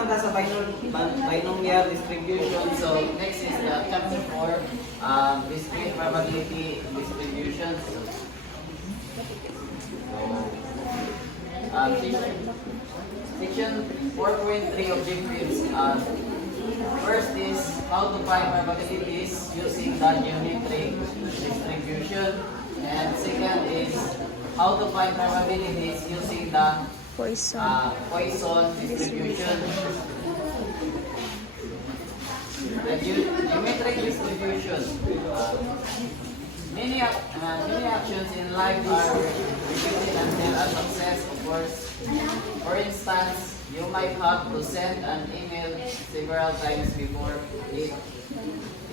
naman ta sa binomial distribution. So next is chapter 4, discrete probability distribution. Section 4.3 objectives. First is how to find probabilities using the geometric distribution, and second is how to find probabilities using the Poisson distribution. The geometric distribution. Many actions in life are repeated until a success occurs. For instance, you might have to send an email several times before it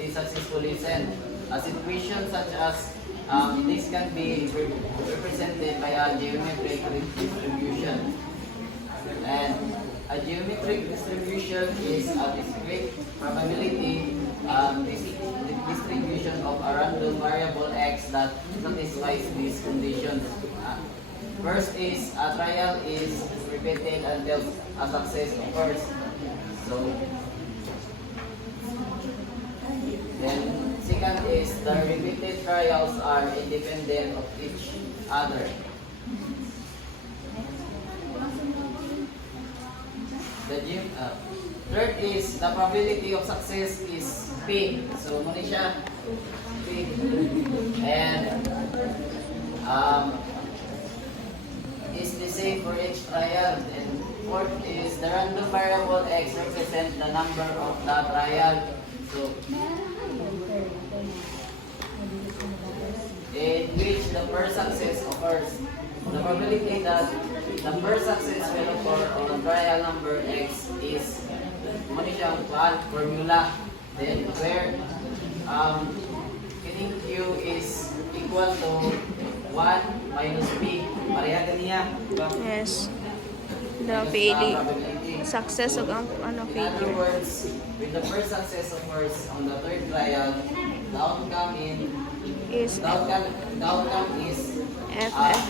is successfully sent. A situation such as this can be represented by a geometric distribution. And a geometric distribution is a discrete probability distribution of a random variable x that satisfies these conditions. First is a trial is repeated until a success occurs. So then second is the repeated trials are independent of each other. Third is the probability of success is P. So muna siya P. And is the same for each trial. And fourth is the random variable x represent the number of the trial. So in which the first success occurs. The probability that the first success will occur on trial number x is muna siyang formula. Then where kining q is equal to 1 minus p. Pareha ganiya, diba? Yes. The failure. Success of In other failure. words, with the first success occurs on the third trial, the outcome Is is FF.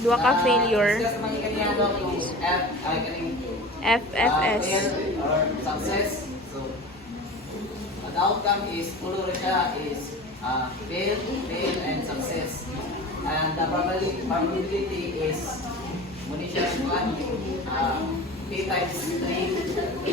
Dua ka failure. Discuss man kaniya kung F ay kaning FFS. fail or success. So the outcome is tulo ra siya is fail, and success. And the probability is muna siya P times 3